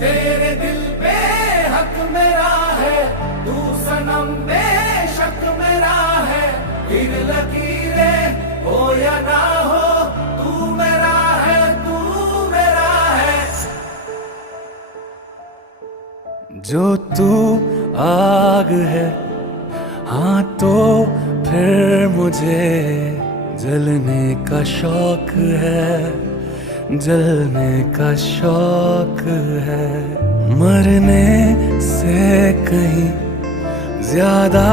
तेरे दिल पे हक मेरा है, तू सनम बेशक मेरा है। फिर लकीरें हो या ना हो, तू मेरा है, तू मेरा है। जो तू आग है, हाँ तो फिर मुझे जलने का शौक है, जलने का शौक है। मरने से कहीं ज्यादा